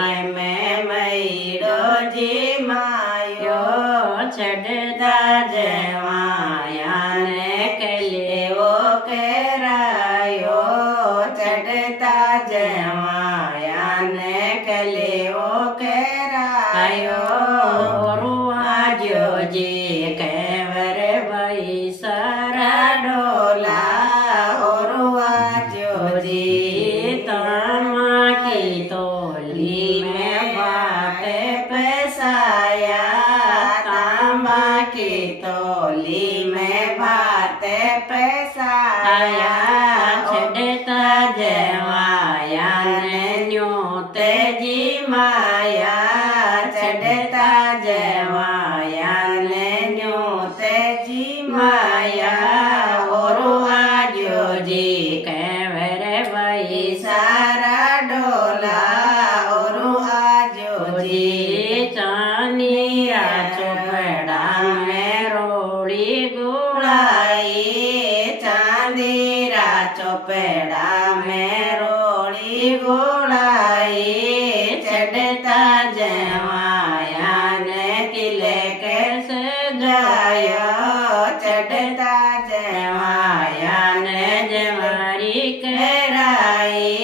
आय में मैडो जी मायो चढ़ता जवाया ने कलेवो करायो चढ़ता जवाया ने कलेवो करायो रुआजो जी केवर भाई सारा डोला रुआजो जी तमा की तोली में बाटे पैसाया तांबा की तोली में बाटे पैसाया चढ़ता जवाया ने न्योते जी माया चढ़ता जवाया ने न्योते जी माया रुआजो जी केवर भाई सारा डोला रुआजो जी चानिया चोपड़ा में रोड़ी गुड़ाई चांदीरा चोपड़ा में रोड़ी गुड़ाई चढ़ता जवाया ने किले के सजायो चढ़ता जवाया ने जवारी कराई